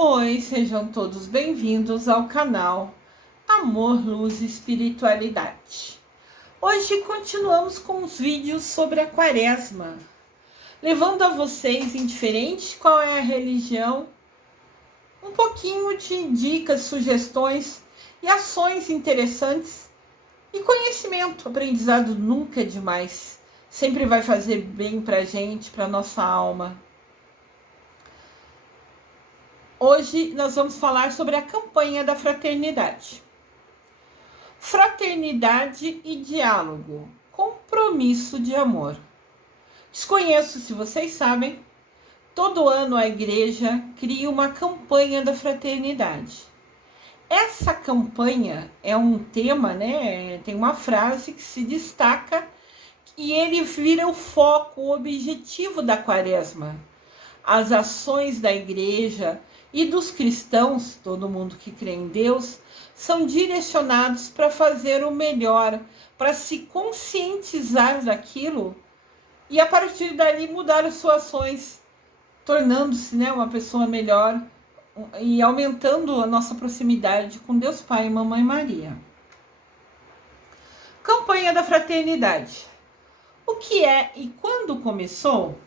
Oi, sejam todos bem-vindos ao canal Amor, Luz e Espiritualidade. Hoje continuamos com os vídeos sobre a Quaresma, levando a vocês, indiferente qual é a religião, um pouquinho de dicas, sugestões e ações interessantes e conhecimento. Aprendizado nunca é demais, sempre vai fazer bem pra gente, pra nossa alma. Hoje nós vamos falar sobre a campanha da fraternidade. Fraternidade e diálogo, compromisso de amor. Desconheço se vocês sabem, todo ano a igreja cria uma campanha da fraternidade. Essa campanha é um tema, né? Tem uma frase que se destaca e ele vira o foco, o objetivo da Quaresma. As ações da igreja e dos cristãos, todo mundo que crê em Deus, são direcionados para fazer o melhor, para se conscientizar daquilo e a partir dali mudar as suas ações, tornando-se, né, uma pessoa melhor e aumentando a nossa proximidade com Deus Pai e Mamãe Maria. Campanha da Fraternidade. O que é e quando começou?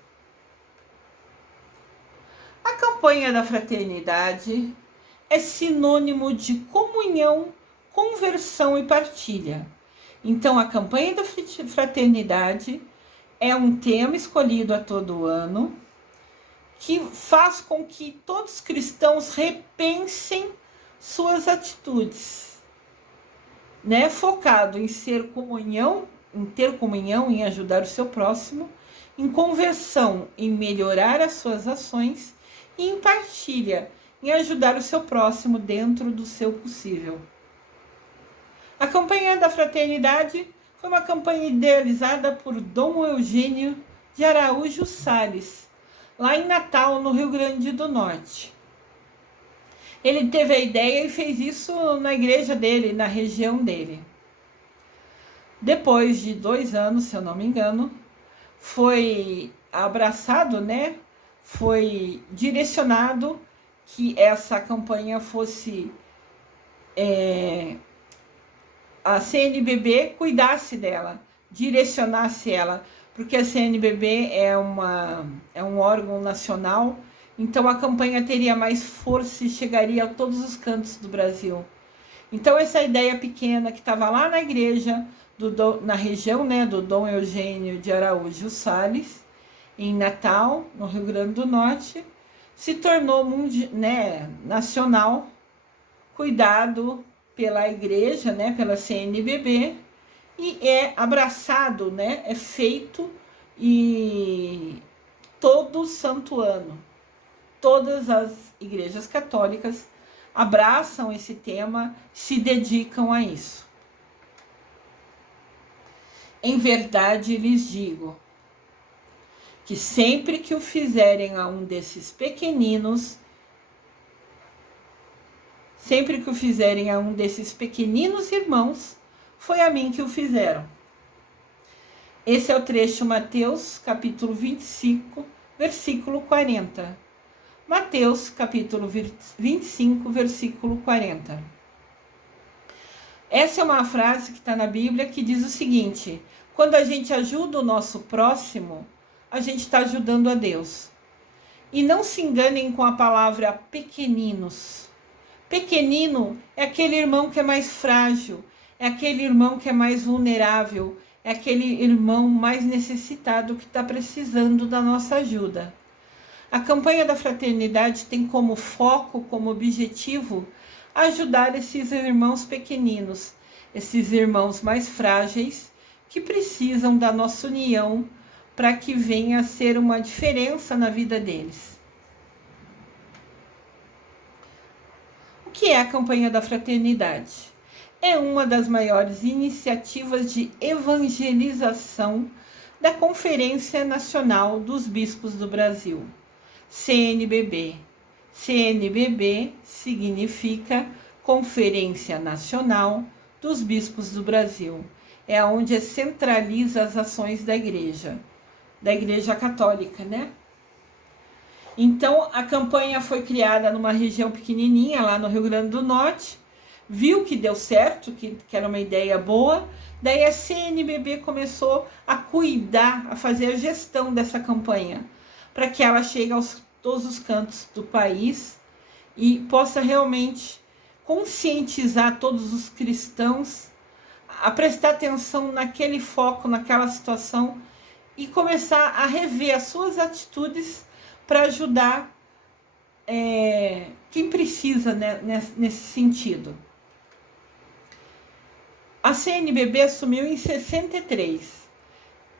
A campanha da fraternidade é sinônimo de comunhão, conversão e partilha. Então, a campanha da fraternidade é um tema escolhido a todo ano que faz com que todos os cristãos repensem suas atitudes, né? Focado em ser comunhão, em ter comunhão, em ajudar o seu próximo, em conversão, em melhorar as suas ações e em partilha, em ajudar o seu próximo dentro do seu possível. A campanha da fraternidade foi uma campanha idealizada por Dom Eugênio de Araújo Salles, lá em Natal, no Rio Grande do Norte. Ele teve a ideia e fez isso na igreja dele, na região dele. Depois de 2 anos, se eu não me engano, foi abraçado, né? Foi direcionado que essa campanha fosse a CNBB cuidasse dela, direcionasse ela, porque a CNBB é um órgão nacional, então a campanha teria mais força e chegaria a todos os cantos do Brasil. Então essa ideia pequena que estava lá na igreja, na região, né, do Dom Eugênio de Araújo Salles, em Natal, no Rio Grande do Norte, se tornou nacional, cuidado pela igreja, né, pela CNBB, e é abraçado, né, é feito e todo santo ano. Todas as igrejas católicas abraçam esse tema, se dedicam a isso. Em verdade lhes digo que sempre que o fizerem a um desses pequeninos, irmãos, foi a mim que o fizeram. Esse é o trecho Mateus, capítulo 25, versículo 40. Mateus, capítulo 25, versículo 40. Essa é uma frase que está na Bíblia que diz o seguinte: quando a gente ajuda o nosso próximo, a gente está ajudando a Deus. E não se enganem com a palavra pequeninos. Pequenino é aquele irmão que é mais frágil, é aquele irmão que é mais vulnerável, é aquele irmão mais necessitado que está precisando da nossa ajuda. A campanha da fraternidade tem como foco, como objetivo, ajudar esses irmãos pequeninos, esses irmãos mais frágeis que precisam da nossa união para que venha a ser uma diferença na vida deles. O que é a campanha da fraternidade? É uma das maiores iniciativas de evangelização da Conferência Nacional dos Bispos do Brasil, CNBB. CNBB significa Conferência Nacional dos Bispos do Brasil. É onde centraliza as ações da Igreja Católica, né? Então, a campanha foi criada numa região pequenininha, lá no Rio Grande do Norte, viu que deu certo, que era uma ideia boa, daí a CNBB começou a cuidar, a fazer a gestão dessa campanha, para que ela chegue aos todos os cantos do país e possa realmente conscientizar todos os cristãos a prestar atenção naquele foco, naquela situação e começar a rever as suas atitudes para ajudar quem precisa, né, nesse sentido. A CNBB assumiu em 63.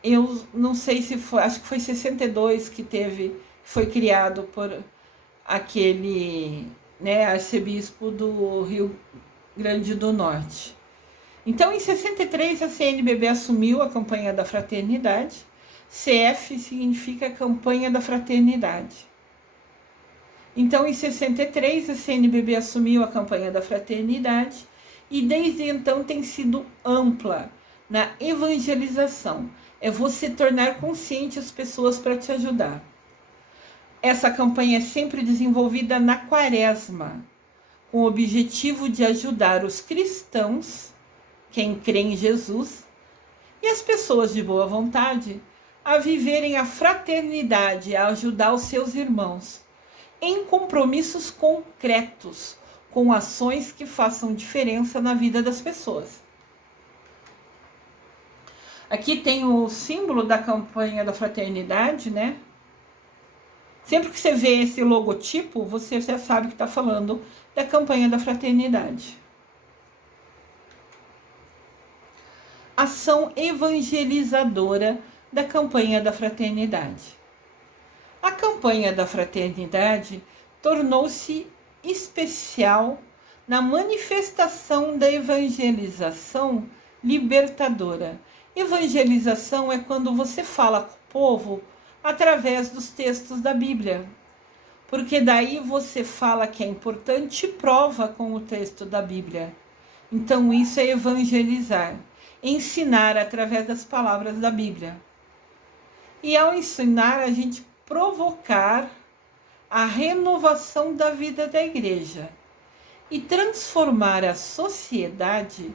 Eu não sei se foi, acho que foi 62 que foi criado por aquele, né, arcebispo do Rio Grande do Norte. Então, em 63, a CNBB assumiu a campanha da fraternidade. CF significa Campanha da Fraternidade. Então, em 63, a CNBB assumiu a campanha da fraternidade e desde então tem sido ampla na evangelização. É você tornar consciente as pessoas para te ajudar. Essa campanha é sempre desenvolvida na Quaresma, com o objetivo de ajudar os cristãos, quem crê em Jesus, e as pessoas de boa vontade a viverem a fraternidade, a ajudar os seus irmãos em compromissos concretos, com ações que façam diferença na vida das pessoas. Aqui tem o símbolo da campanha da fraternidade, né? Sempre que você vê esse logotipo, você já sabe que está falando da campanha da fraternidade. Ação evangelizadora da campanha da fraternidade. A campanha da fraternidade tornou-se especial na manifestação da evangelização libertadora. Evangelização é quando você fala com o povo através dos textos da Bíblia, porque daí você fala que é importante e prova com o texto da Bíblia. Então isso é evangelizar, ensinar através das palavras da Bíblia. E ao ensinar, a gente provocar a renovação da vida da igreja e transformar a sociedade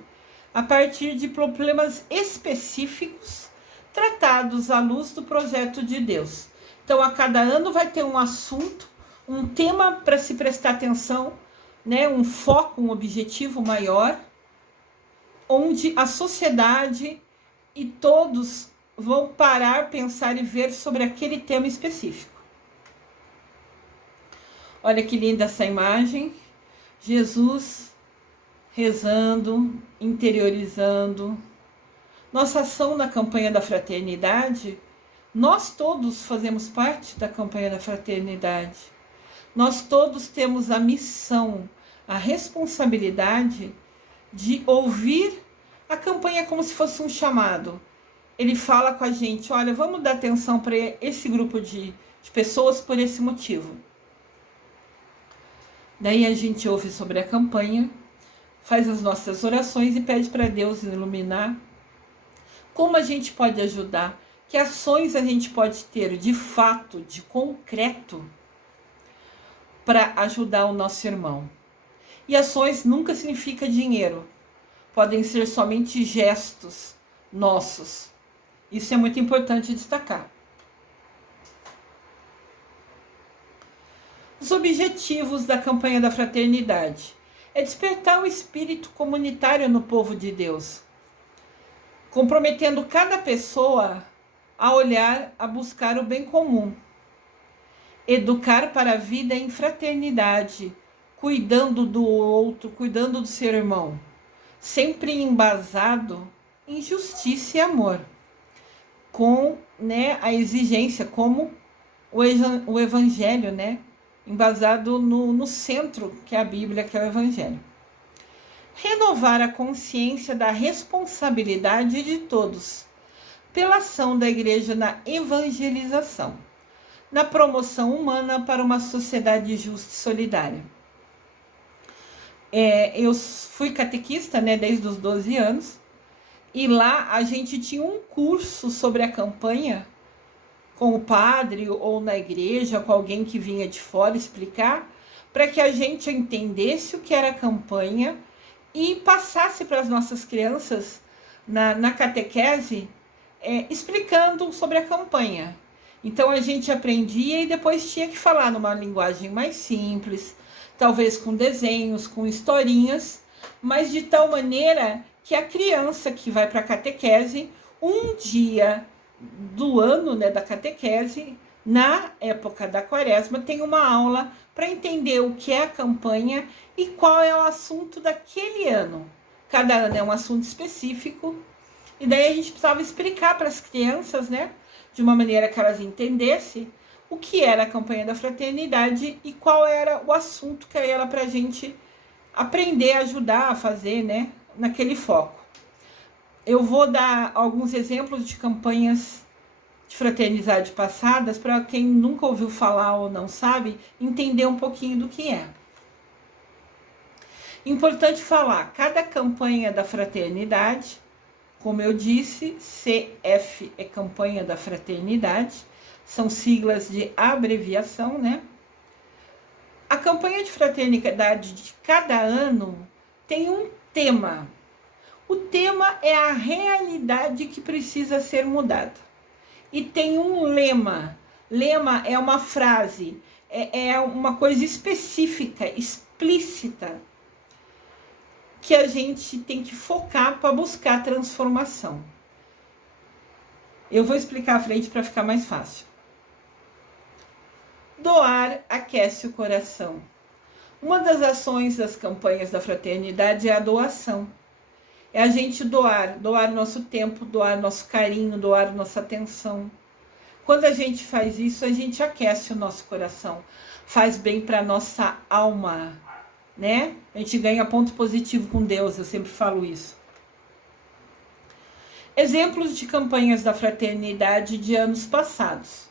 a partir de problemas específicos tratados à luz do projeto de Deus. Então, a cada ano vai ter um assunto, um tema para se prestar atenção, né? Um foco, um objetivo maior, onde a sociedade e todos vão parar, pensar e ver sobre aquele tema específico. Olha que linda essa imagem. Jesus rezando, interiorizando. Nossa ação na campanha da fraternidade, nós todos fazemos parte da campanha da fraternidade. Nós todos temos a missão, a responsabilidade de ouvir a campanha como se fosse um chamado. Ele fala com a gente, olha, vamos dar atenção para esse grupo de pessoas por esse motivo. Daí a gente ouve sobre a campanha, faz as nossas orações e pede para Deus iluminar como a gente pode ajudar, que ações a gente pode ter de fato, de concreto, para ajudar o nosso irmão. E ações nunca significa dinheiro, podem ser somente gestos nossos. Isso é muito importante destacar. Os objetivos da campanha da fraternidade é despertar o espírito comunitário no povo de Deus, comprometendo cada pessoa a olhar, a buscar o bem comum, educar para a vida em fraternidade, cuidando do outro, cuidando do seu irmão, sempre embasado em justiça e amor, com, né, a exigência, como o evangelho, né, embasado no centro, que é a Bíblia, que é o evangelho. Renovar a consciência da responsabilidade de todos, pela ação da igreja na evangelização, na promoção humana para uma sociedade justa e solidária. Eu fui catequista, né, desde os 12 anos, e lá a gente tinha um curso sobre a campanha com o padre ou na igreja, com alguém que vinha de fora explicar, para que a gente entendesse o que era a campanha e passasse para as nossas crianças na catequese, explicando sobre a campanha. Então a gente aprendia e depois tinha que falar numa linguagem mais simples, talvez com desenhos, com historinhas, mas de tal maneira que a criança que vai para a catequese, um dia do ano, né, da catequese, na época da quaresma, tem uma aula para entender o que é a campanha e qual é o assunto daquele ano. Cada ano é um assunto específico, e daí a gente precisava explicar para as crianças, né, de uma maneira que elas entendessem o que era a campanha da fraternidade e qual era o assunto que era para a gente aprender, ajudar a fazer, né, naquele foco. Eu vou dar alguns exemplos de campanhas de fraternidade passadas para quem nunca ouviu falar ou não sabe entender um pouquinho do que é. Importante falar, cada campanha da fraternidade, como eu disse, CF é campanha da fraternidade, são siglas de abreviação, né? A campanha de fraternidade de cada ano tem um tema. O tema é a realidade que precisa ser mudada. E tem um lema. Lema é uma frase, é uma coisa específica, explícita, que a gente tem que focar para buscar transformação. Eu vou explicar à frente para ficar mais fácil. Doar aquece o coração. Uma das ações das campanhas da fraternidade é a doação. É a gente doar nosso tempo, doar nosso carinho, doar nossa atenção. Quando a gente faz isso, a gente aquece o nosso coração, faz bem para a nossa alma, né? A gente ganha ponto positivo com Deus, eu sempre falo isso. Exemplos de campanhas da fraternidade de anos passados,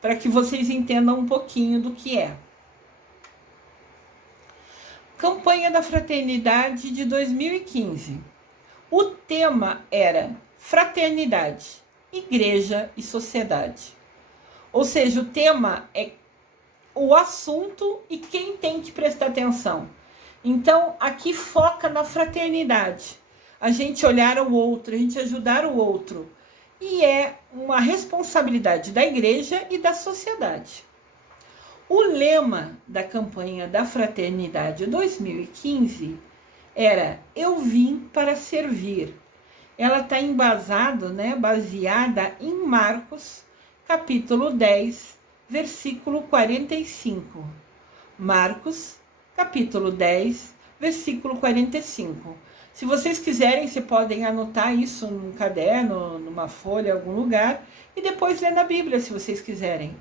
para que vocês entendam um pouquinho do que é. Campanha da fraternidade de 2015. O tema era fraternidade, igreja e sociedade. Ou seja, o tema é o assunto e quem tem que prestar atenção. Então, aqui foca na fraternidade. A gente olhar o outro, a gente ajudar o outro. E é uma responsabilidade da igreja e da sociedade. O lema da campanha da Fraternidade 2015 era Eu vim para servir. Ela está embasada, né, baseada em Marcos, capítulo 10, versículo 45. Marcos, capítulo 10, versículo 45. Se vocês quiserem, vocês podem anotar isso num caderno, numa folha, algum lugar, e depois ler na Bíblia, se vocês quiserem.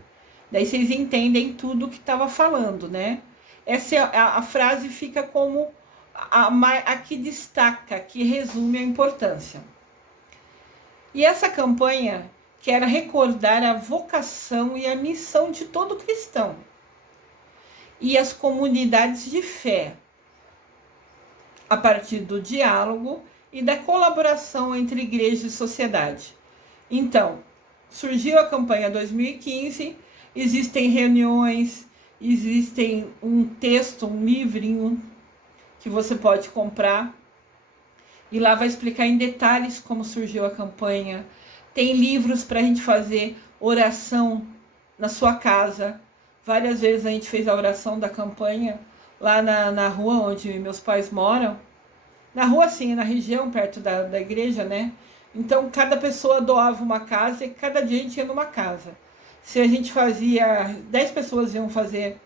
Daí vocês entendem tudo o que estava falando, né? Essa a frase fica como a que destaca, que resume a importância. E essa campanha quer recordar a vocação e a missão de todo cristão e as comunidades de fé, a partir do diálogo e da colaboração entre igreja e sociedade. Então, surgiu a campanha 2015, existem reuniões, existem um texto, um livrinho que você pode comprar e lá vai explicar em detalhes como surgiu a campanha. Tem livros para a gente fazer oração na sua casa. Várias vezes a gente fez a oração da campanha lá na rua onde meus pais moram. Na rua, sim, na região, perto da igreja, né? Então, cada pessoa doava uma casa e cada dia a gente ia numa casa. Se a gente fazia, 10 pessoas iam fazer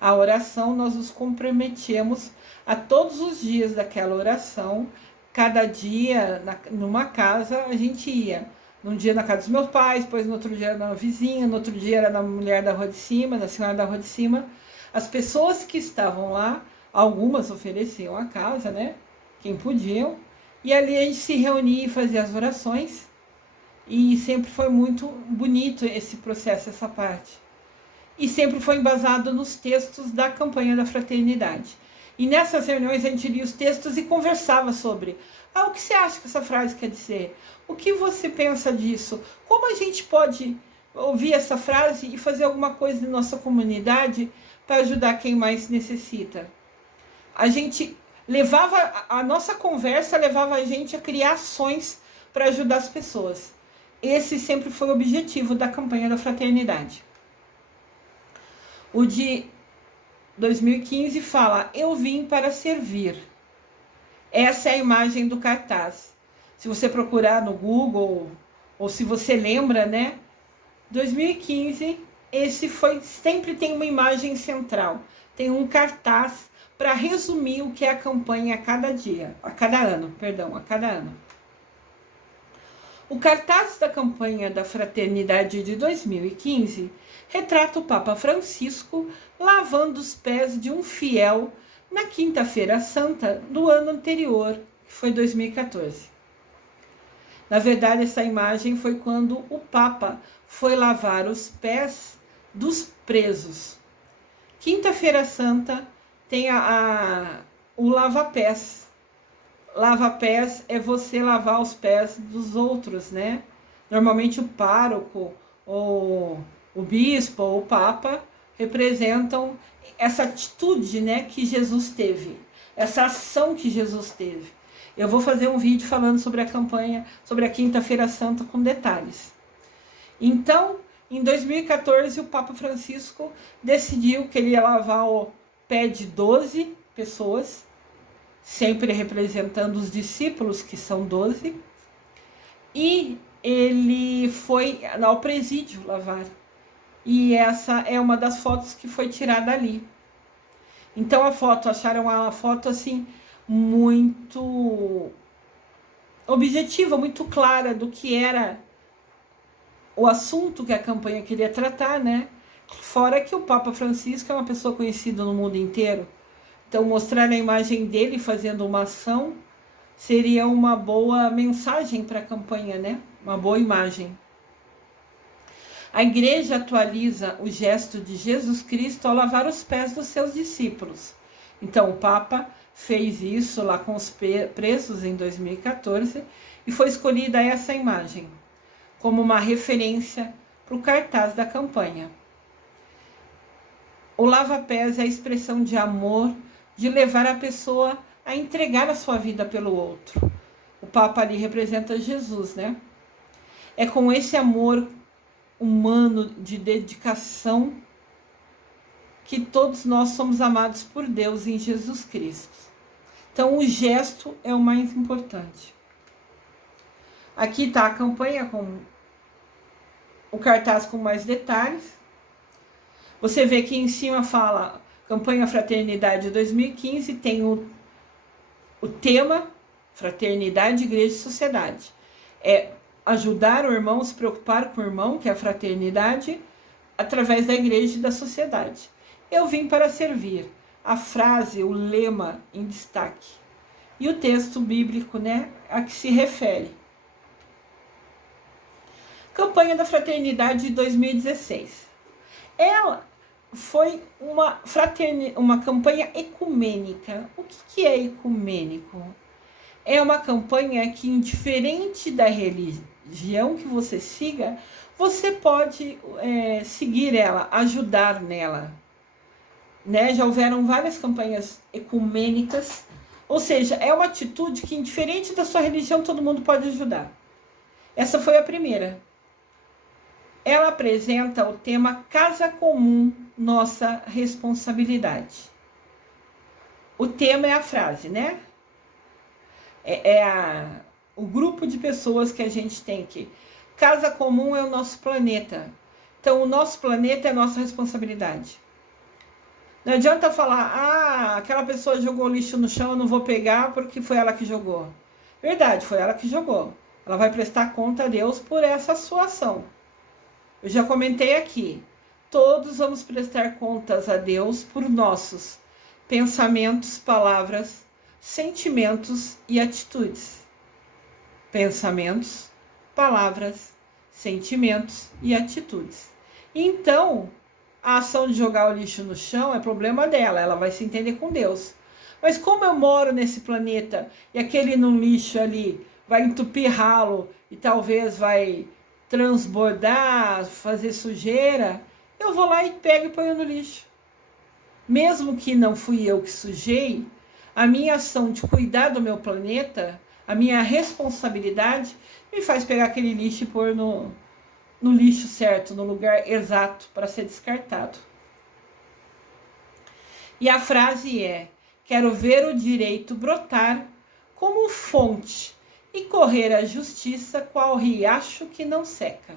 a oração, nós nos comprometíamos a todos os dias daquela oração. Cada dia, numa casa, a gente ia. Num dia na casa dos meus pais, depois no outro dia era na vizinha, no outro dia era na mulher da rua de cima, da senhora da rua de cima. As pessoas que estavam lá, algumas ofereciam a casa, né? Quem podiam. E ali a gente se reunia e fazia as orações. E sempre foi muito bonito esse processo, essa parte. E sempre foi embasado nos textos da campanha da fraternidade. E nessas reuniões a gente lia os textos e conversava sobre o que você acha que essa frase quer dizer? O que você pensa disso? Como a gente pode ouvir essa frase e fazer alguma coisa na nossa comunidade para ajudar quem mais necessita. A gente levava, a nossa conversa levava a gente a criar ações para ajudar as pessoas. Esse sempre foi o objetivo da campanha da fraternidade. O de 2015 fala: eu vim para servir. Essa é a imagem do cartaz. Se você procurar no Google, ou se você lembra, né? 2015, esse foi, sempre tem uma imagem central. Tem um cartaz para resumir o que é a campanha a cada ano. O cartaz da campanha da Fraternidade de 2015 retrata o Papa Francisco lavando os pés de um fiel na Quinta-feira Santa do ano anterior, que foi 2014. Na verdade, essa imagem foi quando o Papa foi lavar os pés dos presos. Quinta-feira Santa tem o lava-pés. Lava-pés é você lavar os pés dos outros, né? Normalmente o pároco, ou o bispo, ou o papa representam essa atitude, né, que Jesus teve, essa ação que Jesus teve. Eu vou fazer um vídeo falando sobre a campanha, sobre a Quinta-feira Santa com detalhes. Então, em 2014, o Papa Francisco decidiu que ele ia lavar o pé de 12 pessoas, sempre representando os discípulos, que são 12, e ele foi ao presídio lavar. E essa é uma das fotos que foi tirada ali. Então acharam a foto assim, muito objetiva, muito clara do que era o assunto que a campanha queria tratar, né? Fora que o Papa Francisco é uma pessoa conhecida no mundo inteiro. Então mostrar a imagem dele fazendo uma ação seria uma boa mensagem para a campanha, né? Uma boa imagem. A igreja atualiza o gesto de Jesus Cristo ao lavar os pés dos seus discípulos. Então o Papa fez isso lá com os presos em 2014 e foi escolhida essa imagem como uma referência para o cartaz da campanha. O lava-pés é a expressão de amor, de levar a pessoa a entregar a sua vida pelo outro. O Papa ali representa Jesus, né? É com esse amor humano de dedicação que todos nós somos amados por Deus em Jesus Cristo. Então o gesto é o mais importante. Aqui está a campanha com o cartaz com mais detalhes. Você vê que em cima fala Campanha Fraternidade 2015, tem o tema Fraternidade, Igreja e Sociedade. É ajudar o irmão, se preocupar com o irmão, que é a fraternidade, através da igreja e da sociedade. Eu vim para servir. A frase, o lema em destaque. E o texto bíblico, né, a que se refere. Campanha da Fraternidade de 2016. Ela foi uma campanha ecumênica. O que é ecumênico? É uma campanha que, indiferente da religião que você siga, você pode seguir ela, ajudar nela. Né? Já houveram várias campanhas ecumênicas, ou seja, é uma atitude que, indiferente da sua religião, todo mundo pode ajudar. Essa foi a primeira. Ela apresenta o tema Casa Comum, Nossa Responsabilidade. O tema é a frase, né? O grupo de pessoas que a gente tem aqui. Casa comum é o nosso planeta. Então, o nosso planeta é a nossa responsabilidade. Não adianta falar, aquela pessoa jogou lixo no chão, eu não vou pegar porque foi ela que jogou. Verdade, foi ela que jogou. Ela vai prestar conta a Deus por essa sua ação. Eu já comentei aqui. Todos vamos prestar contas a Deus por nossos pensamentos, palavras, sentimentos e atitudes. Pensamentos, palavras, sentimentos e atitudes. Então, a ação de jogar o lixo no chão é problema dela, ela vai se entender com Deus. Mas como eu moro nesse planeta e aquele no lixo ali vai entupir ralo e talvez vai transbordar, fazer sujeira, eu vou lá e pego e ponho no lixo. Mesmo que não fui eu que sujei, a minha ação de cuidar do meu planeta, a minha responsabilidade, me faz pegar aquele lixo e pôr no lixo certo, no lugar exato para ser descartado. E a frase é: quero ver o direito brotar como fonte e correr a justiça qual riacho que não seca.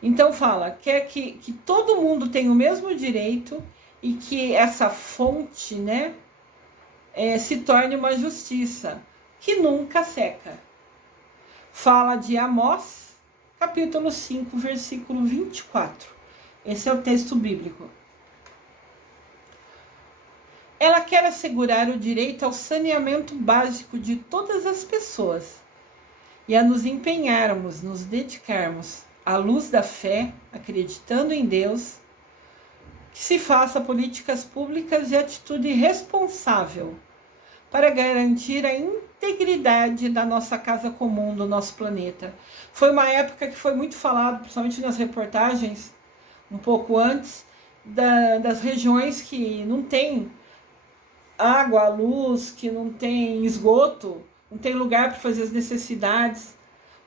Então fala, quer que todo mundo tenha o mesmo direito e que essa fonte, né, se torne uma justiça que nunca seca. Fala de Amós, capítulo 5, versículo 24. Esse é o texto bíblico. Ela quer assegurar o direito ao saneamento básico de todas as pessoas e a nos empenharmos, nos dedicarmos à luz da fé, acreditando em Deus, que se faça políticas públicas de atitude responsável para garantir a integridade da nossa casa comum, do nosso planeta. Foi uma época que foi muito falado, principalmente nas reportagens, um pouco antes, das regiões que não tem água, luz, que não tem esgoto, não tem lugar para fazer as necessidades.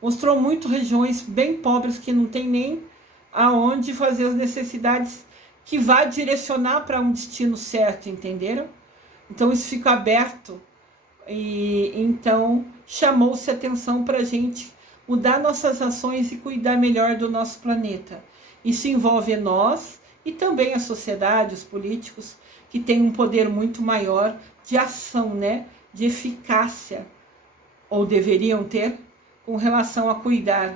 Mostrou muito regiões bem pobres que não tem nem aonde fazer as necessidades que vai direcionar para um destino certo, entenderam? Então isso fica aberto e então chamou-se atenção para a gente mudar nossas ações e cuidar melhor do nosso planeta. Isso envolve nós e também a sociedade, os políticos, que têm um poder muito maior de ação, né? De eficácia, ou deveriam ter, com relação a cuidar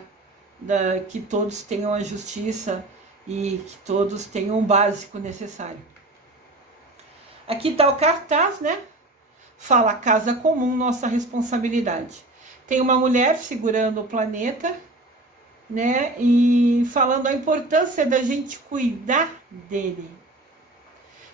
que todos tenham a justiça e que todos tenham o básico necessário. Aqui está o cartaz, né? Fala casa comum, nossa responsabilidade. Tem uma mulher segurando o planeta, né? E falando a importância da gente cuidar dele.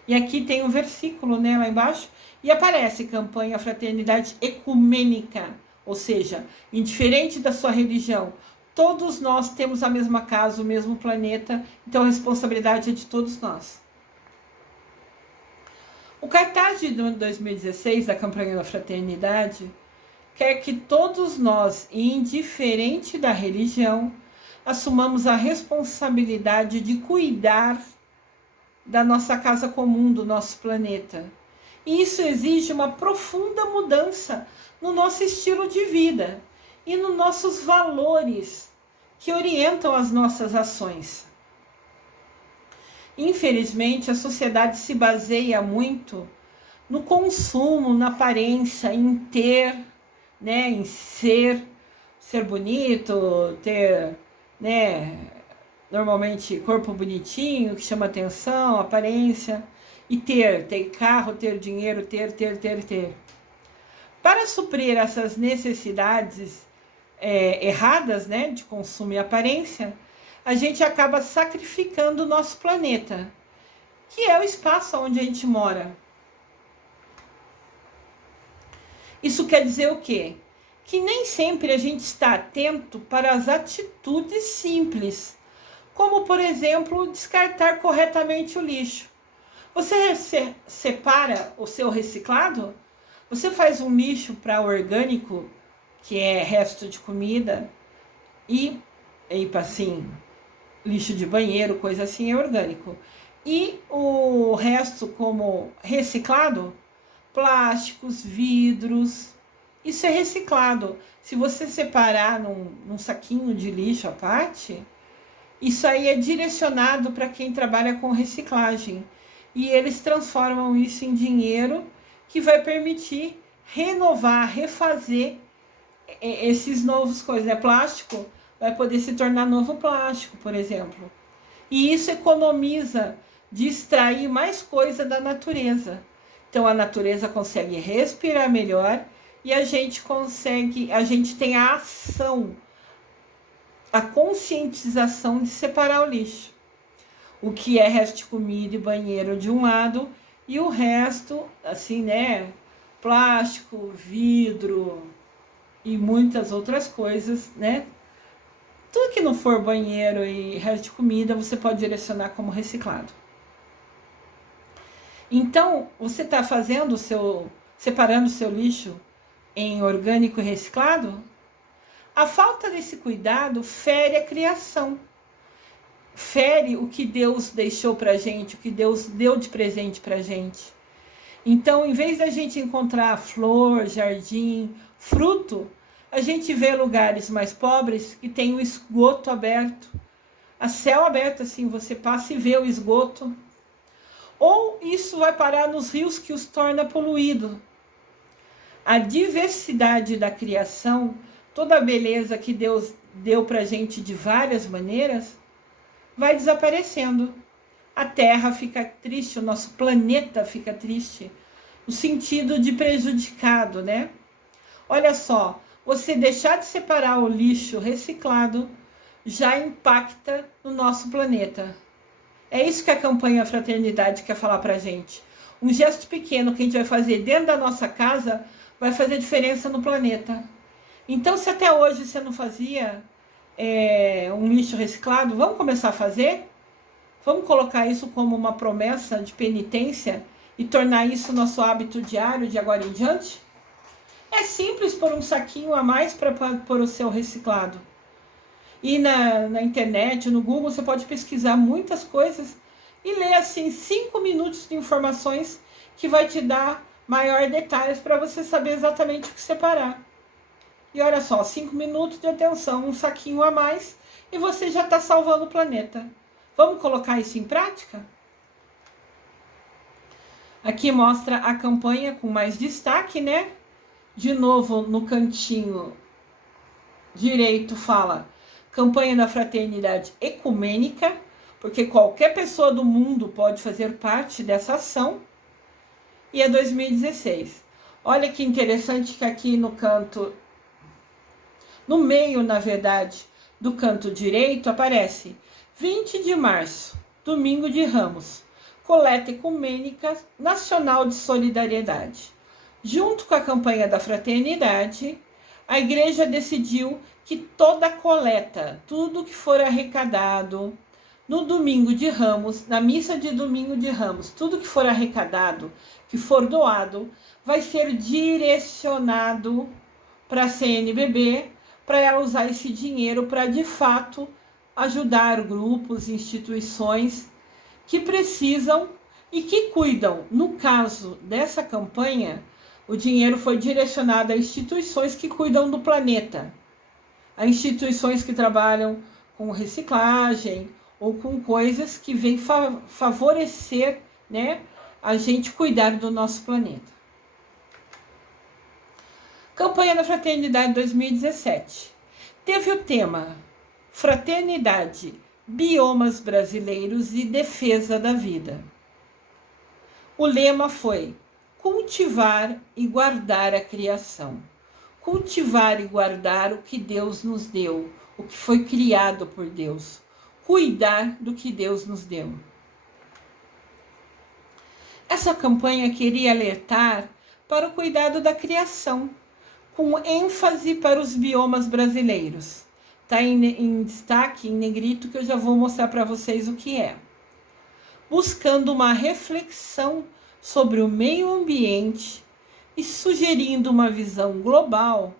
E aqui tem um versículo, né, lá embaixo, e aparece campanha Fraternidade Ecumênica, ou seja, indiferente da sua religião, todos nós temos a mesma casa, o mesmo planeta, então a responsabilidade é de todos nós. O cartaz de 2016 da campanha da Fraternidade quer que todos nós, indiferente da religião, assumamos a responsabilidade de cuidar da nossa casa comum, do nosso planeta. E isso exige uma profunda mudança no nosso estilo de vida e nos nossos valores que orientam as nossas ações. Infelizmente, a sociedade se baseia muito no consumo, na aparência, em ter, né, em ser bonito, ter, né, normalmente corpo bonitinho, que chama atenção, aparência, e ter carro, ter dinheiro, ter. Para suprir essas necessidades erradas, né, de consumo e aparência, a gente acaba sacrificando o nosso planeta, que é o espaço onde a gente mora. Isso quer dizer o quê? Que nem sempre a gente está atento para as atitudes simples, como, por exemplo, descartar corretamente o lixo. Você separa o seu reciclado? Você faz um lixo para orgânico, que é resto de comida, e assim, lixo de banheiro, coisa assim, é orgânico. E o resto, como reciclado, plásticos, vidros, isso é reciclado. Se você separar num saquinho de lixo à parte, isso aí é direcionado para quem trabalha com reciclagem. E eles transformam isso em dinheiro que vai permitir renovar, refazer esses novos coisas, né? Plástico vai poder se tornar novo plástico, por exemplo. E isso economiza de extrair mais coisa da natureza. Então a natureza consegue respirar melhor e a gente tem a ação, a conscientização de separar o lixo. O que é resto de comida e banheiro de um lado e o resto, assim, né, plástico, vidro e muitas outras coisas, né, Tudo que não for banheiro e resto de comida, você pode direcionar como reciclado. Então, você está separando o seu lixo em orgânico e reciclado? A falta desse cuidado fere a criação, fere o que Deus deixou para gente, o que Deus deu de presente para gente. Então, em vez da gente encontrar flor, jardim, fruto, a gente vê lugares mais pobres que tem o esgoto aberto, a céu aberto, assim, você passa e vê o esgoto. Ou isso vai parar nos rios que os torna poluídos. A diversidade da criação, toda a beleza que Deus deu pra gente de várias maneiras, vai desaparecendo. A Terra fica triste, o nosso planeta fica triste, no sentido de prejudicado, né? Olha só, você deixar de separar o lixo reciclado já impacta no nosso planeta. É isso que a campanha Fraternidade quer falar pra gente. Um gesto pequeno que a gente vai fazer dentro da nossa casa vai fazer diferença no planeta. Então, se até hoje você não fazia um lixo reciclado, vamos começar a fazer? Vamos colocar isso como uma promessa de penitência e tornar isso nosso hábito diário de agora em diante? É simples pôr um saquinho a mais para pôr o seu reciclado. E na internet, no Google, você pode pesquisar muitas coisas e ler assim 5 minutos de informações que vai te dar maior detalhes para você saber exatamente o que separar. E olha só, 5 minutos de atenção, um saquinho a mais e você já está salvando o planeta. Vamos colocar isso em prática? Aqui mostra a campanha com mais destaque, né? De novo, no cantinho direito fala campanha da fraternidade ecumênica, porque qualquer pessoa do mundo pode fazer parte dessa ação. E é 2016. Olha que interessante que aqui no canto, no meio, na verdade, do canto direito aparece 20 de março, domingo de Ramos, coleta ecumênica nacional de solidariedade. Junto com a campanha da fraternidade, a igreja decidiu que toda a coleta, tudo que for arrecadado no domingo de Ramos, na missa de domingo de Ramos, tudo que for arrecadado, que for doado, vai ser direcionado para a CNBB, para ela usar esse dinheiro para, de fato, ajudar grupos, instituições que precisam e que cuidam. No caso dessa campanha, o dinheiro foi direcionado a instituições que cuidam do planeta, a instituições que trabalham com reciclagem ou com coisas que vêm favorecer, né, a gente cuidar do nosso planeta. Campanha da Fraternidade 2017. Teve o tema Fraternidade, Biomas Brasileiros e Defesa da Vida. O lema foi cultivar e guardar a criação. Cultivar e guardar o que Deus nos deu, o que foi criado por Deus. Cuidar do que Deus nos deu. Essa campanha queria alertar para o cuidado da criação, com ênfase para os biomas brasileiros. Está em destaque, em negrito, que eu já vou mostrar para vocês o que é. Buscando uma reflexão sobre o meio ambiente e sugerindo uma visão global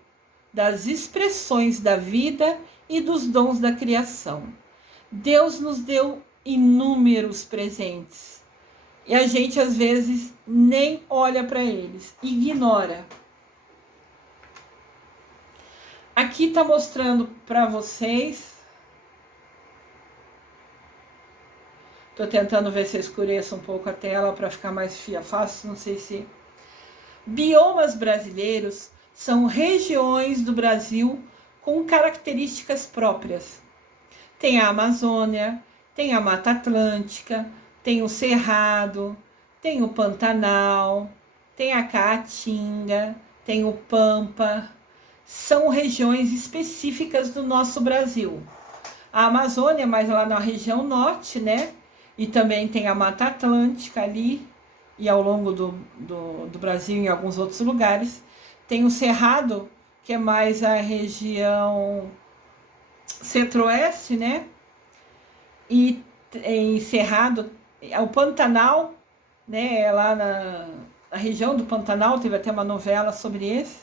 das expressões da vida e dos dons da criação. Deus nos deu inúmeros presentes e a gente às vezes nem olha para eles, ignora. Aqui está mostrando para vocês. Estou tentando ver se eu escureço um pouco a tela para ficar mais fácil, não sei se... Biomas brasileiros são regiões do Brasil com características próprias. Tem a Amazônia, tem a Mata Atlântica, tem o Cerrado, tem o Pantanal, tem a Caatinga, tem o Pampa. São regiões específicas do nosso Brasil. A Amazônia, mais lá na região norte, né? E também tem a Mata Atlântica ali, e ao longo do Brasil, em alguns outros lugares. Tem o Cerrado, que é mais a região Centro-Oeste, né? E em Cerrado, o Pantanal, né? Lá na região do Pantanal, teve até uma novela sobre esse.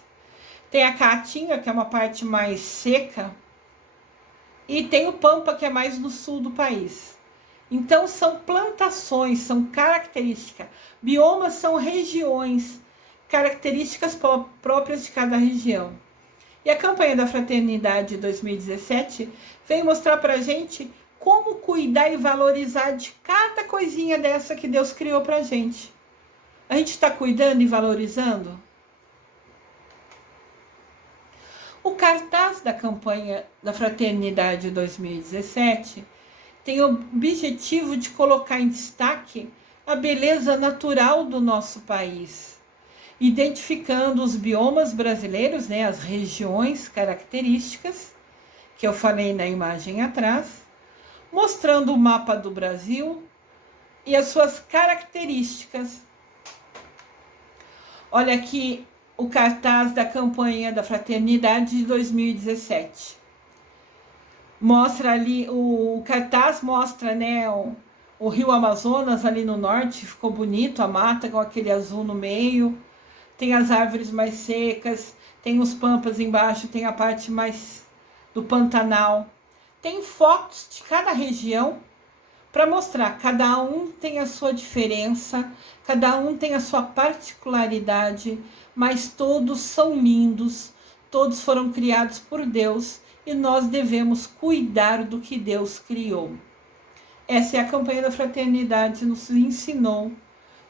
Tem a Caatinga, que é uma parte mais seca, e tem o Pampa, que é mais no sul do país. Então, são plantações, são características. Biomas são regiões, características próprias de cada região. E a campanha da Fraternidade 2017 vem mostrar para a gente como cuidar e valorizar de cada coisinha dessa que Deus criou para a gente. A gente está cuidando e valorizando? O cartaz da campanha da Fraternidade 2017 tem o objetivo de colocar em destaque a beleza natural do nosso país, identificando os biomas brasileiros, né, as regiões características, que eu falei na imagem atrás, mostrando o mapa do Brasil e as suas características. Olha aqui o cartaz da campanha da Fraternidade de 2017. Mostra ali, o cartaz mostra, né, o rio Amazonas ali no norte, ficou bonito, a mata com aquele azul no meio. Tem as árvores mais secas, tem os pampas embaixo, tem a parte mais do Pantanal. Tem fotos de cada região para mostrar, cada um tem a sua diferença, cada um tem a sua particularidade, mas todos são lindos, todos foram criados por Deus e nós devemos cuidar do que Deus criou. Essa é a campanha da Fraternidade nos ensinou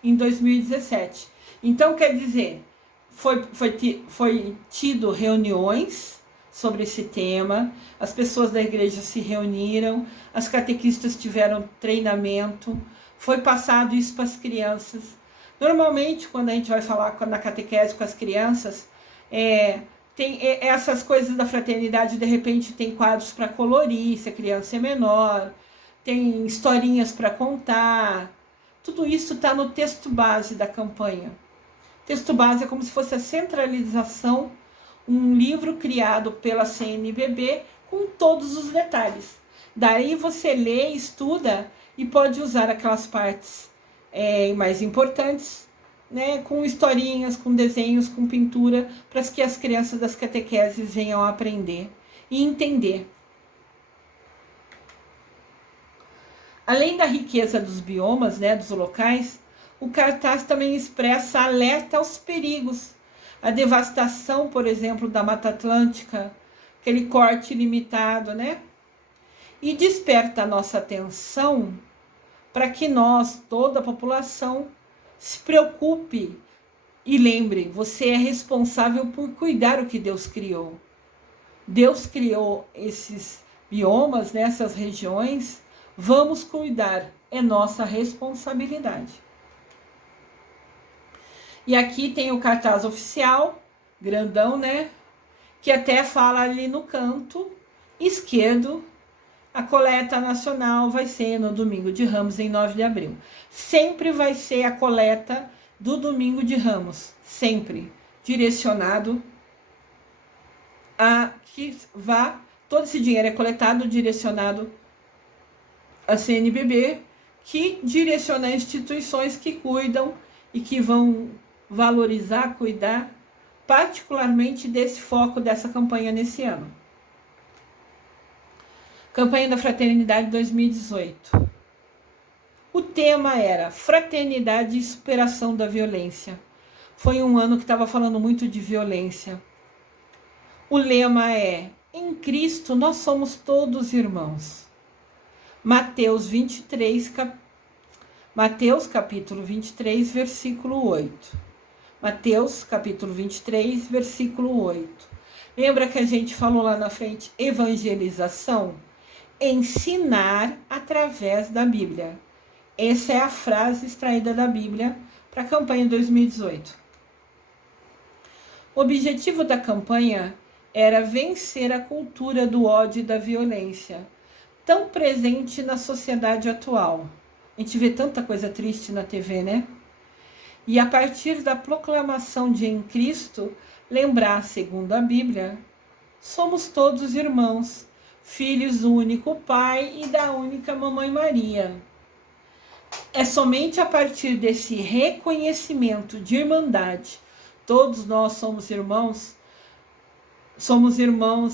em 2017. Então, quer dizer, foi tido reuniões sobre esse tema, as pessoas da igreja se reuniram, as catequistas tiveram treinamento, foi passado isso para as crianças. Normalmente, quando a gente vai falar na catequese com as crianças, tem essas coisas da fraternidade, de repente tem quadros para colorir, se a criança é menor, tem historinhas para contar. Tudo isso está no texto base da campanha. O texto base é como se fosse a centralização, um livro criado pela CNBB com todos os detalhes. Daí você lê, estuda e pode usar aquelas partes mais importantes, né, com historinhas, com desenhos, com pintura, para que as crianças das catequeses venham a aprender e entender. Além da riqueza dos biomas, né, dos locais, o cartaz também expressa alerta aos perigos. A devastação, por exemplo, da Mata Atlântica, aquele corte limitado, né? E desperta a nossa atenção para que nós, toda a população, se preocupe e lembre, você é responsável por cuidar o que Deus criou. Deus criou esses biomas, nessas regiões, vamos cuidar, é nossa responsabilidade. E aqui tem o cartaz oficial, grandão, né? Que até fala ali no canto esquerdo, a coleta nacional vai ser no Domingo de Ramos, em 9 de abril. Sempre vai ser a coleta do Domingo de Ramos, sempre direcionado a que vá, todo esse dinheiro é coletado, direcionado a CNBB, que direciona instituições que cuidam e que vão valorizar, cuidar, particularmente desse foco dessa campanha nesse ano. Campanha da Fraternidade 2018. O tema era Fraternidade e Superação da Violência. Foi um ano que estava falando muito de violência. O lema é: em Cristo nós somos todos irmãos. Mateus capítulo 23, versículo 8. Mateus, capítulo 23, versículo 8. Lembra que a gente falou lá na frente, evangelização? Ensinar através da Bíblia. Essa é a frase extraída da Bíblia para a campanha 2018. O objetivo da campanha era vencer a cultura do ódio e da violência, tão presente na sociedade atual. A gente vê tanta coisa triste na TV, né? E a partir da proclamação de em Cristo, lembrar, segundo a Bíblia, somos todos irmãos, filhos do único Pai e da única Mamãe Maria. É somente a partir desse reconhecimento de irmandade, todos nós somos irmãos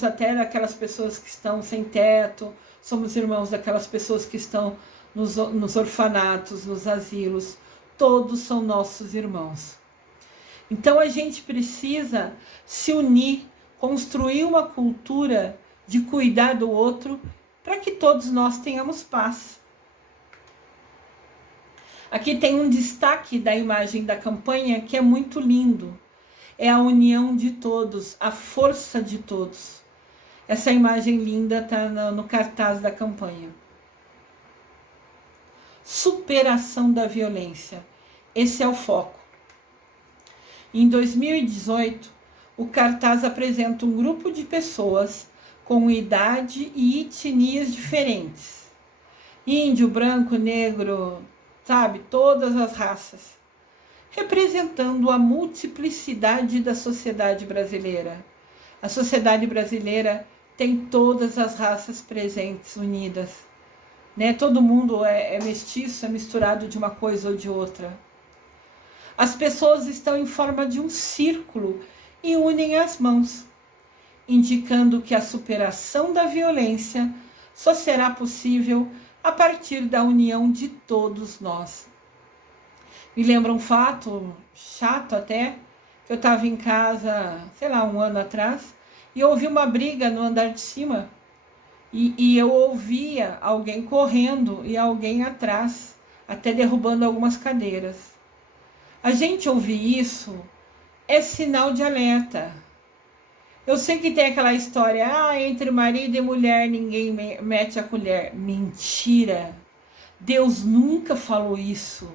até daquelas pessoas que estão sem teto, somos irmãos daquelas pessoas que estão nos orfanatos, nos asilos, todos são nossos irmãos. Então a gente precisa se unir, construir uma cultura de cuidar do outro, para que todos nós tenhamos paz. Aqui tem um destaque da imagem da campanha que é muito lindo. É a união de todos, a força de todos. Essa imagem linda está no cartaz da campanha. Superação da violência. Esse é o foco. Em 2018, o cartaz apresenta um grupo de pessoas com idade e etnias diferentes. Índio, branco, negro, sabe? Todas as raças. Representando a multiplicidade da sociedade brasileira. A sociedade brasileira tem todas as raças presentes, unidas. Né? Todo mundo é mestiço, é misturado de uma coisa ou de outra. As pessoas estão em forma de um círculo e unem as mãos, indicando que a superação da violência só será possível a partir da união de todos nós. Me lembra um fato chato até, que eu estava em casa, sei lá, 1 ano atrás, e eu ouvi uma briga no andar de cima, e eu ouvia alguém correndo e alguém atrás, até derrubando algumas cadeiras. A gente ouvir isso é sinal de alerta. Eu sei que tem aquela história, entre marido e mulher ninguém mete a colher. Mentira! Deus nunca falou isso.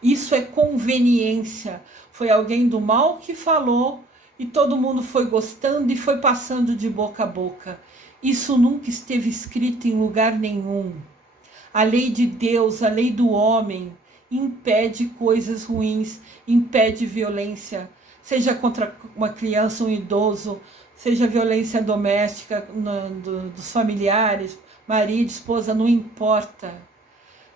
Isso é conveniência. Foi alguém do mal que falou e todo mundo foi gostando e foi passando de boca a boca. Isso nunca esteve escrito em lugar nenhum. A lei de Deus, a lei do homem, impede coisas ruins, impede violência, seja contra uma criança, um idoso, seja violência doméstica dos familiares, marido, esposa, não importa.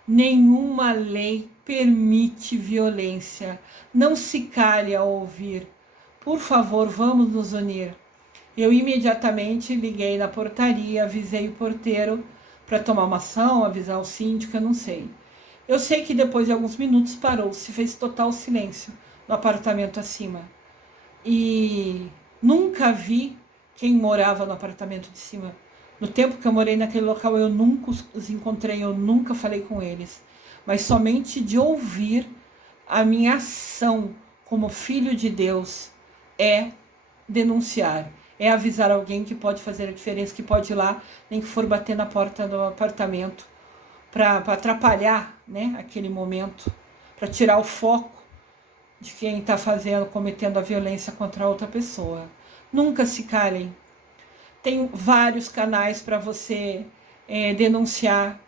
Nenhuma lei permite violência. Não se cale ao ouvir. Por favor, vamos nos unir. Eu imediatamente liguei na portaria, avisei o porteiro para tomar uma ação, avisar o síndico, eu não sei. Eu sei que depois de alguns minutos parou, se fez total silêncio no apartamento acima. E nunca vi quem morava no apartamento de cima. No tempo que eu morei naquele local, eu nunca os encontrei, eu nunca falei com eles. Mas somente de ouvir a minha ação como filho de Deus é denunciar, é avisar alguém que pode fazer a diferença, que pode ir lá, nem que for bater na porta do apartamento, para atrapalhar, né, aquele momento, para tirar o foco de quem está cometendo a violência contra outra pessoa. Nunca se calem. Tem vários canais para você denunciar.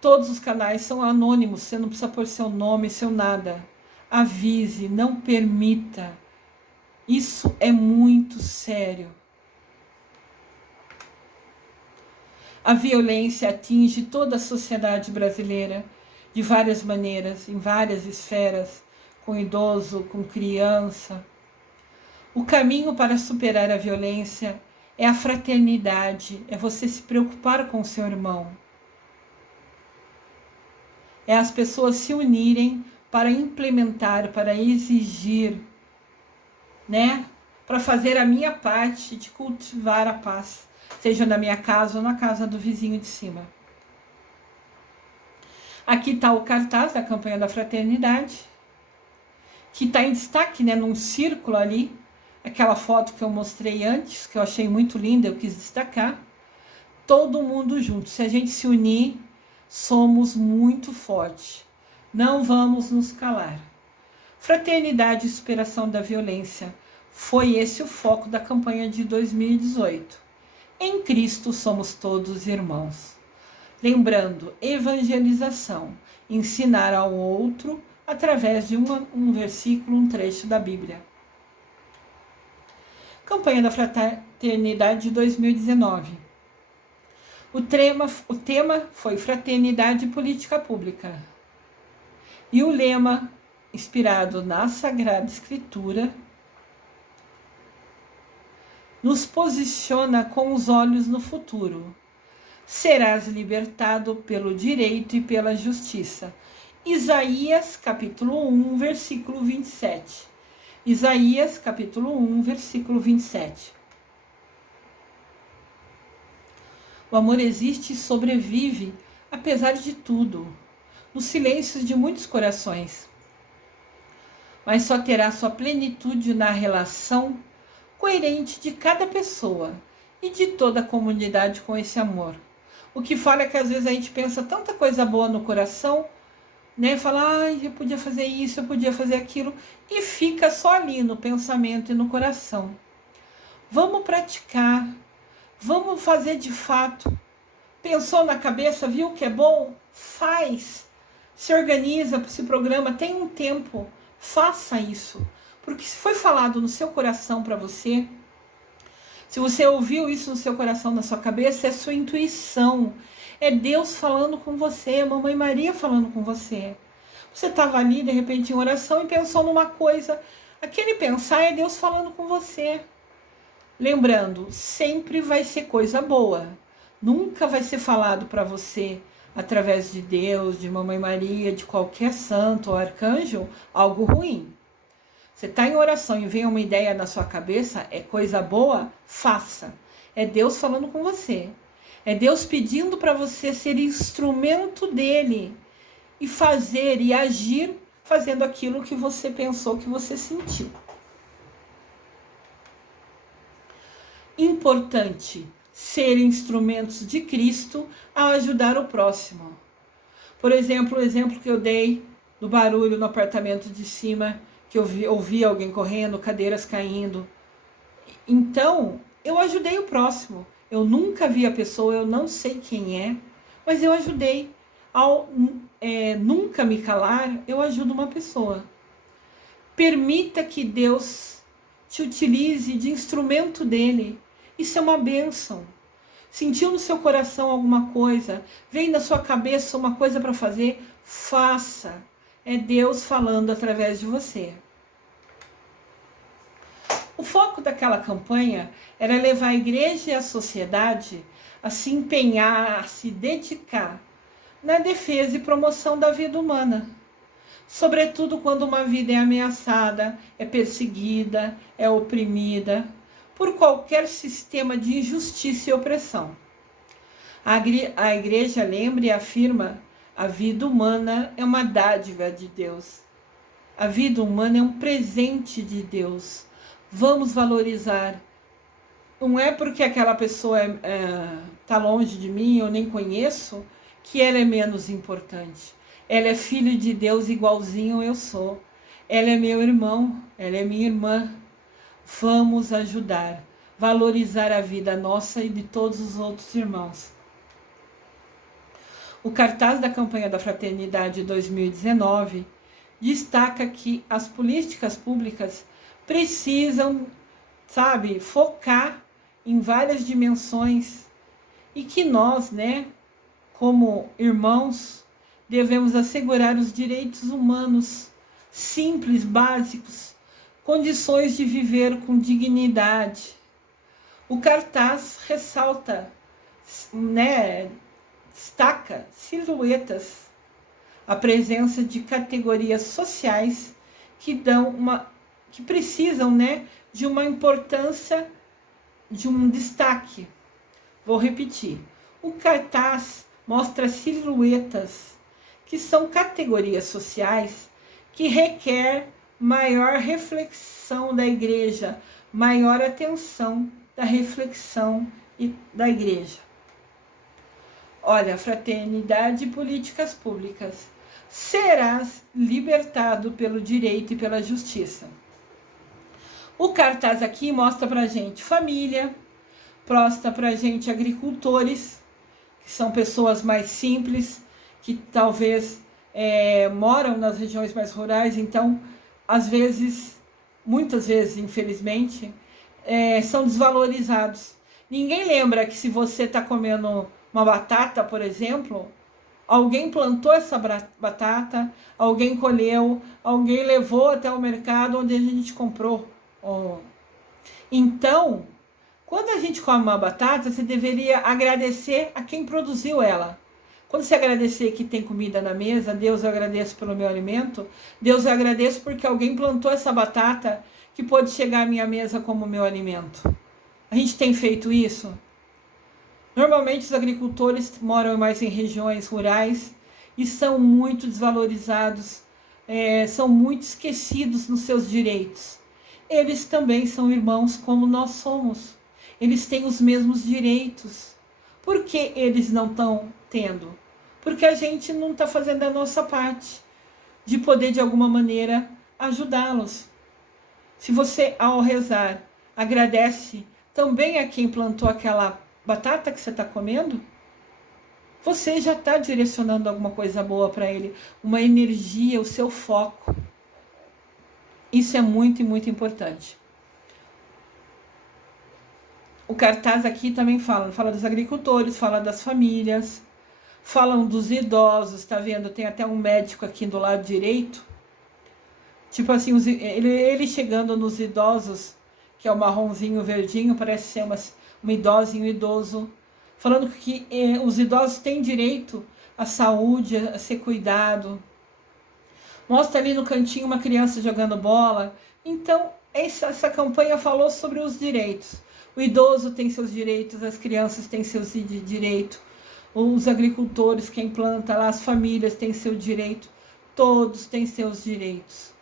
Todos os canais são anônimos, você não precisa pôr seu nome, seu nada. Avise, não permita. Isso é muito sério. A violência atinge toda a sociedade brasileira de várias maneiras, em várias esferas, com idoso, com criança. O caminho para superar a violência é a fraternidade, é você se preocupar com o seu irmão. É as pessoas se unirem para implementar, para exigir, né? Para fazer a minha parte de cultivar a paz, seja na minha casa ou na casa do vizinho de cima. Aqui está o cartaz da campanha da fraternidade, que está em destaque, né, num círculo ali, aquela foto que eu mostrei antes, que eu achei muito linda, eu quis destacar. Todo mundo junto, se a gente se unir, somos muito fortes. Não vamos nos calar. Fraternidade e superação da violência. Foi esse o foco da campanha de 2018. Em Cristo somos todos irmãos. Lembrando, evangelização, ensinar ao outro através de um versículo, um trecho da Bíblia. Campanha da Fraternidade de 2019. O tema foi Fraternidade e Política Pública. E o lema, inspirado na Sagrada Escritura, nos posiciona com os olhos no futuro. Serás libertado pelo direito e pela justiça. Isaías, capítulo 1, versículo 27. Isaías, capítulo 1, versículo 27. O amor existe e sobrevive, apesar de tudo, nos silêncios de muitos corações. Mas só terá sua plenitude na relação coerente de cada pessoa e de toda a comunidade com esse amor. O que fala é que às vezes a gente pensa tanta coisa boa no coração, né? Fala, ai, eu podia fazer isso, eu podia fazer aquilo, e fica só ali no pensamento e no coração. Vamos praticar, vamos fazer de fato. Pensou na cabeça, viu que é bom? Faz. Se organiza, se programa, tem um tempo, faça isso. Porque se foi falado no seu coração para você, se você ouviu isso no seu coração, na sua cabeça, é sua intuição. É Deus falando com você, a Mamãe Maria falando com você. Você estava ali, de repente, em oração e pensou numa coisa. Aquele pensar é Deus falando com você. Lembrando, sempre vai ser coisa boa. Nunca vai ser falado para você, através de Deus, de Mamãe Maria, de qualquer santo ou arcanjo, algo ruim. Você está em oração e vem uma ideia na sua cabeça, é coisa boa? Faça. É Deus falando com você. É Deus pedindo para você ser instrumento dele e fazer e agir fazendo aquilo que você pensou, que você sentiu. Importante ser instrumentos de Cristo ao ajudar o próximo. Por exemplo, o exemplo que eu dei do barulho no apartamento de cima, que eu ouvi alguém correndo, cadeiras caindo. Então, eu ajudei o próximo. Eu nunca vi a pessoa, eu não sei quem é, mas eu ajudei. Ao nunca me calar, eu ajudo uma pessoa. Permita que Deus te utilize de instrumento dele. Isso é uma bênção. Sentiu no seu coração alguma coisa, vem na sua cabeça uma coisa para fazer, faça. É Deus falando através de você. O foco daquela campanha era levar a igreja e a sociedade a se empenhar, a se dedicar na defesa e promoção da vida humana. Sobretudo quando uma vida é ameaçada, é perseguida, é oprimida por qualquer sistema de injustiça e opressão. A igreja lembra e afirma: a vida humana é uma dádiva de Deus. A vida humana é um presente de Deus. Vamos valorizar. Não é porque aquela pessoa está longe de mim, eu nem conheço, que ela é menos importante. Ela é filho de Deus igualzinho eu sou. Ela é meu irmão, ela é minha irmã. Vamos ajudar, valorizar a vida nossa e de todos os outros irmãos. O cartaz da campanha da Fraternidade 2019 destaca que as políticas públicas precisam, focar em várias dimensões e que nós, como irmãos, devemos assegurar os direitos humanos simples, básicos, condições de viver com dignidade. O cartaz ressalta, destaca silhuetas, a presença de categorias sociais que precisam, de uma importância, de um destaque. Vou repetir. O cartaz mostra silhuetas que são categorias sociais que requer maior reflexão da igreja, maior atenção da reflexão da igreja. Olha, fraternidade e políticas públicas. Serás libertado pelo direito e pela justiça. O cartaz aqui mostra pra gente família, mostra pra gente agricultores, que são pessoas mais simples, que talvez moram nas regiões mais rurais, então, às vezes, muitas vezes, infelizmente, são desvalorizados. Ninguém lembra que se você está comendo uma batata, por exemplo, alguém plantou essa batata, alguém colheu, alguém levou até o mercado onde a gente comprou. Então, quando a gente come uma batata, você deveria agradecer a quem produziu ela. Quando você agradecer que tem comida na mesa, Deus, eu agradeço pelo meu alimento. Deus, eu agradeço porque alguém plantou essa batata que pode chegar à minha mesa como meu alimento. A gente tem feito isso? Normalmente os agricultores moram mais em regiões rurais e são muito desvalorizados, são muito esquecidos nos seus direitos. Eles também são irmãos como nós somos. Eles têm os mesmos direitos. Por que eles não estão tendo? Porque a gente não está fazendo a nossa parte de poder, de alguma maneira, ajudá-los. Se você, ao rezar, agradece também a quem plantou aquela batata que você está comendo, você já está direcionando alguma coisa boa para ele, uma energia, o seu foco. Isso é muito e muito importante. O cartaz aqui também fala dos agricultores, fala das famílias, falam dos idosos, tá vendo? Tem até um médico aqui do lado direito. Tipo assim, ele chegando nos idosos, que é o marronzinho, verdinho, parece ser uma idosa e um idoso, falando que os idosos têm direito à saúde, a ser cuidado. Mostra ali no cantinho uma criança jogando bola. Então, essa campanha falou sobre os direitos. O idoso tem seus direitos, as crianças têm seus direitos, os agricultores, quem planta lá, as famílias têm seu direito, todos têm seus direitos.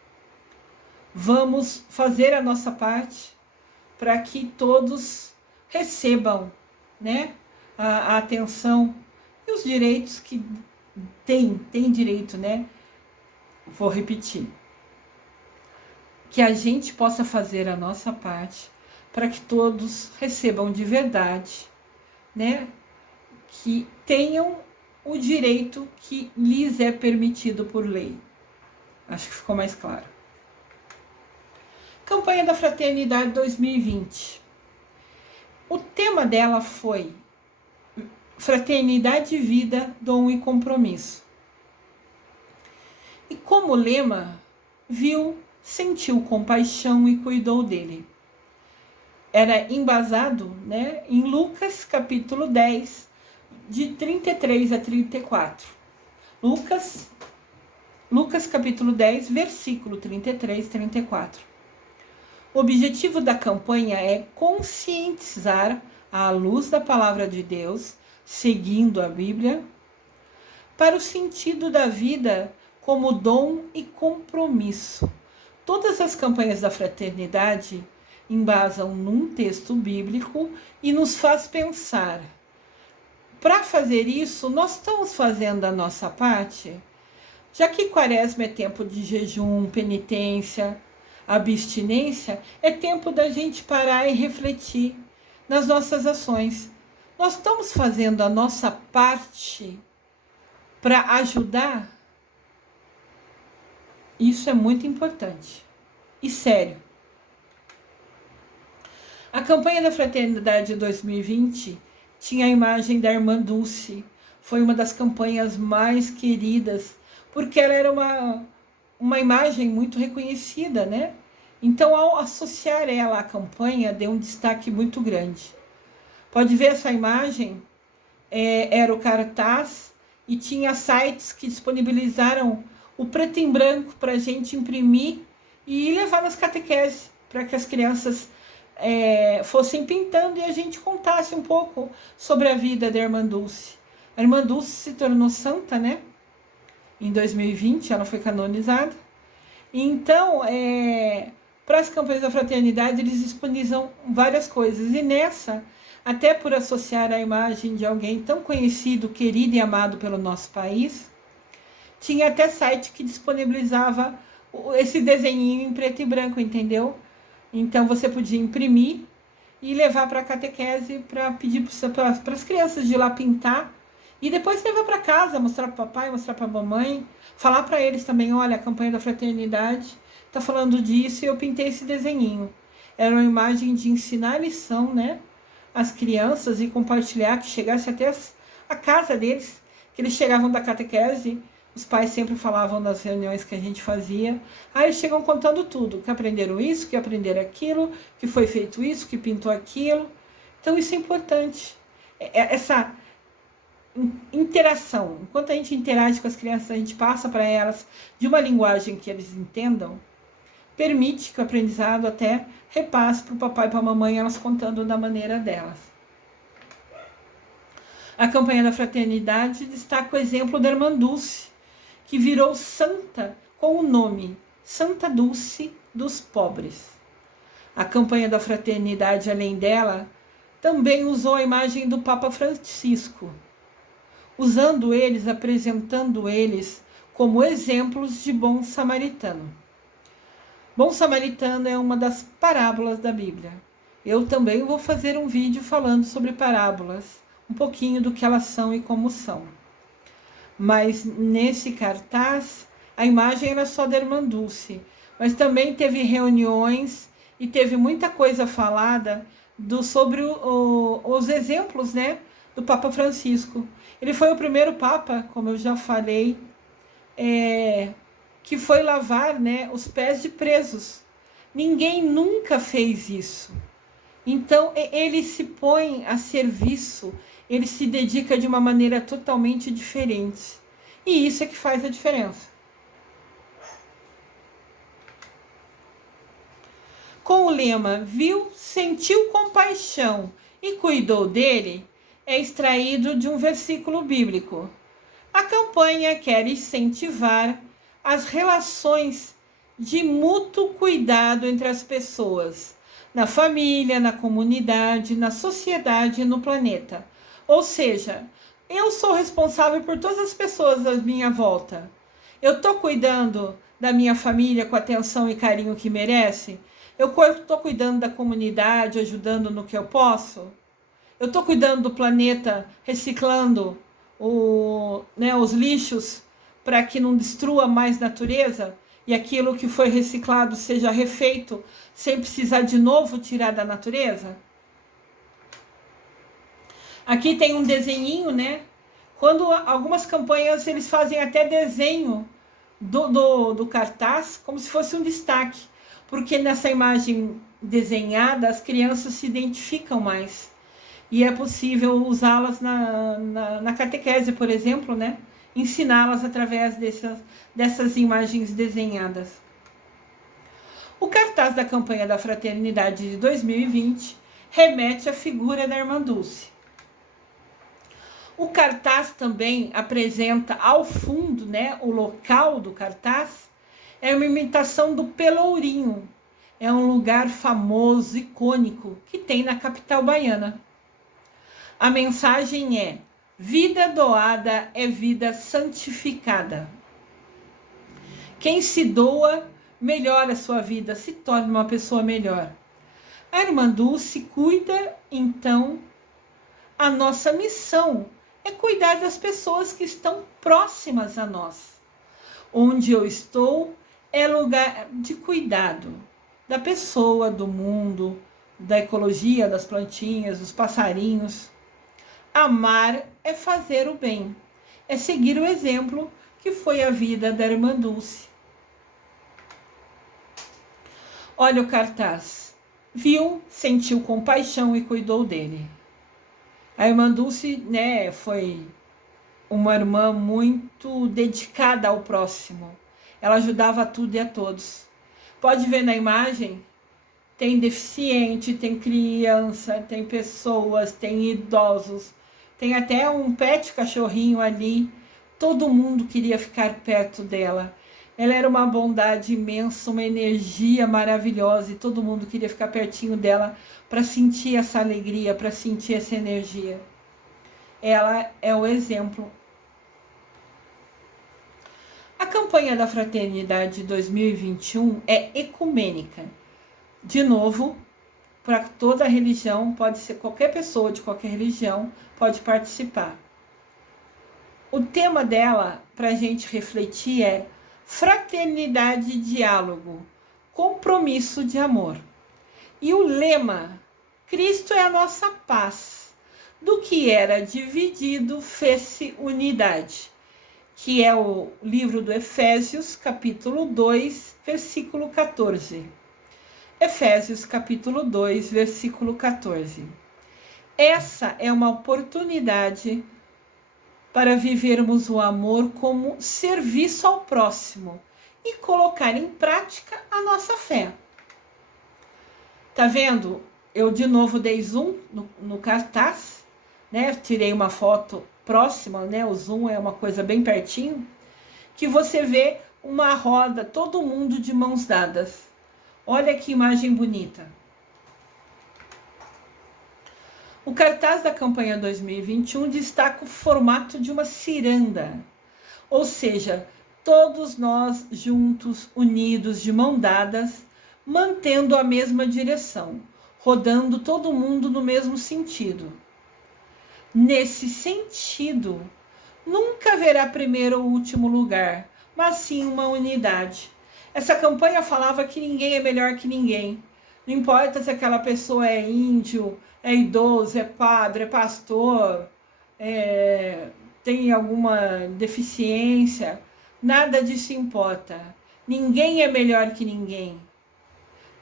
Vamos fazer a nossa parte para que todos recebam, né, a atenção e os direitos que tem direito, né? Vou repetir. Que a gente possa fazer a nossa parte para que todos recebam de verdade, né? Que tenham o direito que lhes é permitido por lei. Acho que ficou mais claro. Campanha da Fraternidade 2020. O tema dela foi Fraternidade, Vida, Dom e Compromisso. E como lema, viu, sentiu compaixão e cuidou dele. Era embasado, né, em Lucas capítulo 10, de 33 a 34. Lucas capítulo 10, versículo 33 e 34. O objetivo da campanha é conscientizar, à luz da palavra de Deus, seguindo a Bíblia, para o sentido da vida como dom e compromisso. Todas as campanhas da fraternidade embasam num texto bíblico e nos faz pensar. Para fazer isso, nós estamos fazendo a nossa parte? Já que Quaresma é tempo de jejum, penitência, abstinência, é tempo da gente parar e refletir nas nossas ações. Nós estamos fazendo a nossa parte para ajudar? Isso é muito importante e sério. A campanha da Fraternidade 2020 tinha a imagem da Irmã Dulce. Foi uma das campanhas mais queridas, porque ela era uma imagem muito reconhecida, né? Então, ao associar ela à campanha, deu um destaque muito grande. Pode ver essa imagem? Era o cartaz e tinha sites que disponibilizaram o preto em branco para a gente imprimir e levar nas catequeses, para que as crianças fossem pintando e a gente contasse um pouco sobre a vida da Irmã Dulce. A Irmã Dulce se tornou santa, né? Em 2020, ela foi canonizada. Então, para as campanhas da fraternidade, eles disponibilizam várias coisas. E nessa, até por associar a imagem de alguém tão conhecido, querido e amado pelo nosso país, tinha até site que disponibilizava esse desenhinho em preto e branco, entendeu? Então você podia imprimir e levar para a catequese para pedir para as crianças de ir lá pintar e depois levar para casa, mostrar para o papai, mostrar para a mamãe, falar para eles também, olha, a campanha da fraternidade está falando disso e eu pintei esse desenhinho. Era uma imagem de ensinar lição, né? As crianças e compartilhar, que chegasse até a casa deles, que eles chegavam da catequese, os pais sempre falavam nas reuniões que a gente fazia, aí eles chegam contando tudo, que aprenderam isso, que aprenderam aquilo, que foi feito isso, que pintou aquilo. Então isso é importante, essa interação. Enquanto a gente interage com as crianças, a gente passa para elas de uma linguagem que eles entendam, permite que o aprendizado até repasse para o papai e para a mamãe, elas contando da maneira delas. A campanha da fraternidade destaca o exemplo da irmã Dulce, que virou santa com o nome Santa Dulce dos Pobres. A campanha da fraternidade, além dela, também usou a imagem do Papa Francisco, apresentando eles como exemplos de bom samaritano. Bom samaritano é uma das parábolas da Bíblia. Eu também vou fazer um vídeo falando sobre parábolas, um pouquinho do que elas são e como são. Mas nesse cartaz, a imagem era só da irmã Dulce, mas também teve reuniões e teve muita coisa falada sobre os exemplos, né, do Papa Francisco. Ele foi o primeiro Papa, como eu já falei, que foi lavar, né, os pés de presos. Ninguém nunca fez isso. Então, ele se põe a serviço, ele se dedica de uma maneira totalmente diferente. E isso é que faz a diferença. Com o lema "Viu, sentiu compaixão e cuidou dele", é extraído de um versículo bíblico. A campanha quer incentivar as relações de mútuo cuidado entre as pessoas, na família, na comunidade, na sociedade e no planeta. Ou seja, eu sou responsável por todas as pessoas à minha volta. Eu estou cuidando da minha família com a atenção e carinho que merece? Eu estou cuidando da comunidade, ajudando no que eu posso? Eu estou cuidando do planeta, reciclando os lixos para que não destrua mais natureza e aquilo que foi reciclado seja refeito sem precisar de novo tirar da natureza? Aqui tem um desenhinho, né? Quando algumas campanhas eles fazem até desenho do cartaz como se fosse um destaque, porque nessa imagem desenhada as crianças se identificam mais e é possível usá-las na catequese, por exemplo, né? Ensiná-las através dessas imagens desenhadas. O cartaz da campanha da Fraternidade de 2020 remete à figura da irmã Dulce. O cartaz também apresenta ao fundo, né, o local do cartaz, é uma imitação do Pelourinho. É um lugar famoso, icônico, que tem na capital baiana. A mensagem é: vida doada é vida santificada. Quem se doa, melhora a sua vida, se torna uma pessoa melhor. A irmã Dulce cuida, então, a nossa missão é cuidar das pessoas que estão próximas a nós. Onde eu estou é lugar de cuidado da pessoa, do mundo, da ecologia, das plantinhas, dos passarinhos. Amar é fazer o bem, é seguir o exemplo que foi a vida da irmã Dulce. Olha o cartaz. Viu, sentiu compaixão e cuidou dele. A irmã Dulce, né, foi uma irmã muito dedicada ao próximo. Ela ajudava a tudo e a todos. Pode ver na imagem, tem deficiente, tem criança, tem pessoas, tem idosos, tem até um pet cachorrinho ali. Todo mundo queria ficar perto dela. Ela era uma bondade imensa, uma energia maravilhosa e todo mundo queria ficar pertinho dela para sentir essa alegria, para sentir essa energia. Ela é o exemplo. A campanha da Fraternidade 2021 é ecumênica. De novo, para toda religião, pode ser qualquer pessoa de qualquer religião, pode participar. O tema dela, para a gente refletir, é fraternidade e diálogo, compromisso de amor. E o lema, Cristo é a nossa paz. Do que era dividido, fez-se unidade, que é o livro do Efésios, capítulo 2, versículo 14. Efésios, capítulo 2, versículo 14. Essa é uma oportunidade para vivermos o amor como serviço ao próximo e colocar em prática a nossa fé. Tá vendo? Eu de novo dei zoom no cartaz, né? Tirei uma foto próxima, né? O zoom é uma coisa bem pertinho, que você vê uma roda, todo mundo de mãos dadas. Olha que imagem bonita. O cartaz da campanha 2021 destaca o formato de uma ciranda, ou seja, todos nós juntos, unidos, de mão dadas, mantendo a mesma direção, rodando todo mundo no mesmo sentido. Nesse sentido, nunca haverá primeiro ou último lugar, mas sim uma unidade. Essa campanha falava que ninguém é melhor que ninguém. Não importa se aquela pessoa é índio, é idoso, é padre, é pastor, tem alguma deficiência, nada disso importa. Ninguém é melhor que ninguém.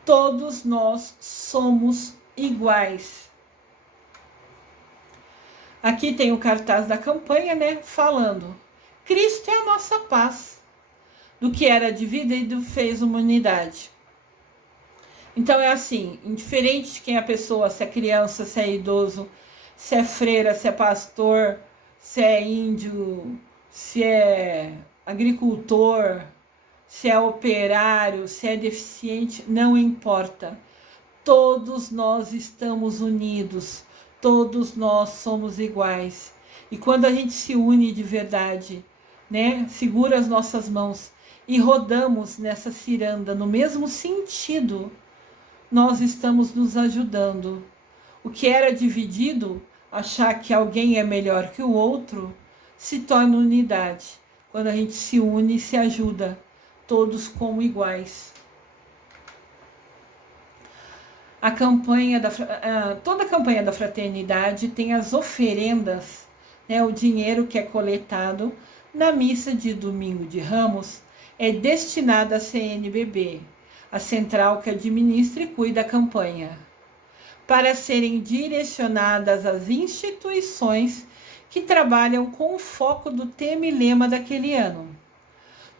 Todos nós somos iguais. Aqui tem o cartaz da campanha, né, falando: Cristo é a nossa paz. Do que era dividido, fez uma unidade. Então é assim, indiferente de quem é a pessoa, se é criança, se é idoso, se é freira, se é pastor, se é índio, se é agricultor, se é operário, se é deficiente, não importa. Todos nós estamos unidos, todos nós somos iguais. E quando a gente se une de verdade, né, segura as nossas mãos e rodamos nessa ciranda no mesmo sentido, nós estamos nos ajudando. O que era dividido, achar que alguém é melhor que o outro, se torna unidade. Quando a gente se une e se ajuda, todos como iguais. Toda a campanha da fraternidade tem as oferendas, né, o dinheiro que é coletado na missa de Domingo de Ramos é destinado à CNBB, a central que administra e cuida da campanha, para serem direcionadas às instituições que trabalham com o foco do tema e lema daquele ano.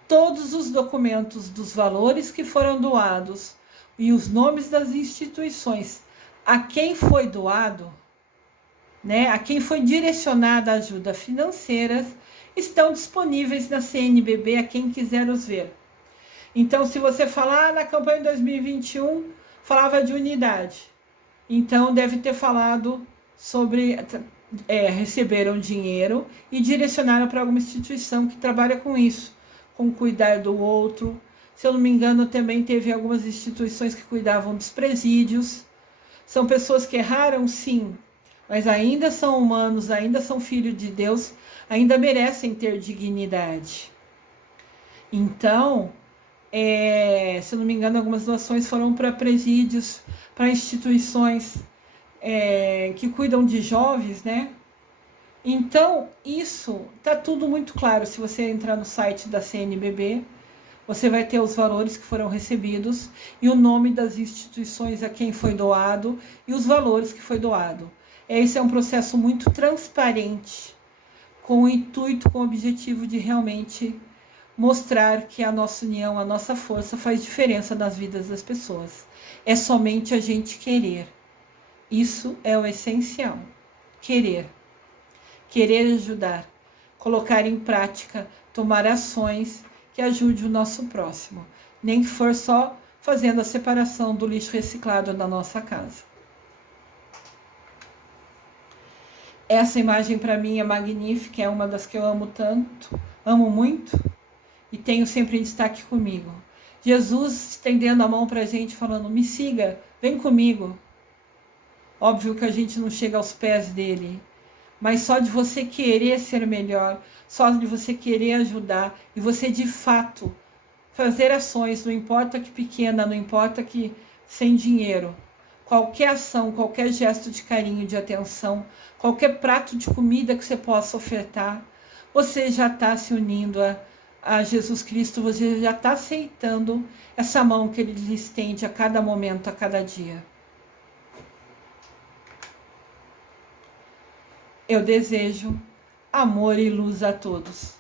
Todos os documentos dos valores que foram doados e os nomes das instituições a quem foi doado, né, a quem foi direcionada a ajuda financeira, estão disponíveis na CNBB a quem quiser os ver. Então, se você falar na campanha 2021, falava de unidade. Então, deve ter falado sobre receberam dinheiro e direcionaram para alguma instituição que trabalha com isso, com cuidar do outro. Se eu não me engano, também teve algumas instituições que cuidavam dos presídios. São pessoas que erraram, sim, mas ainda são humanos, ainda são filhos de Deus, ainda merecem ter dignidade. Então, se eu não me engano, algumas doações foram para presídios, para instituições que cuidam de jovens, né? Então, isso tá tudo muito claro. Se você entrar no site da CNBB, você vai ter os valores que foram recebidos e o nome das instituições a quem foi doado e os valores que foi doado. Esse é um processo muito transparente, com o intuito, com o objetivo de realmente mostrar que a nossa união, a nossa força faz diferença nas vidas das pessoas. É somente a gente querer. Isso é o essencial. Querer. Querer ajudar. Colocar em prática, tomar ações que ajude o nosso próximo. Nem que for só fazendo a separação do lixo reciclado na nossa casa. Essa imagem para mim é magnífica, é uma das que eu amo tanto, amo muito e tenho sempre em destaque comigo. Jesus estendendo a mão para a gente, falando: me siga, vem comigo. Óbvio que a gente não chega aos pés dele, mas só de você querer ser melhor, só de você querer ajudar e você de fato fazer ações, não importa que pequena, não importa que sem dinheiro, qualquer ação, qualquer gesto de carinho, de atenção, qualquer prato de comida que você possa ofertar, você já está se unindo a Jesus Cristo, você já está aceitando essa mão que Ele lhe estende a cada momento, a cada dia. Eu desejo amor e luz a todos.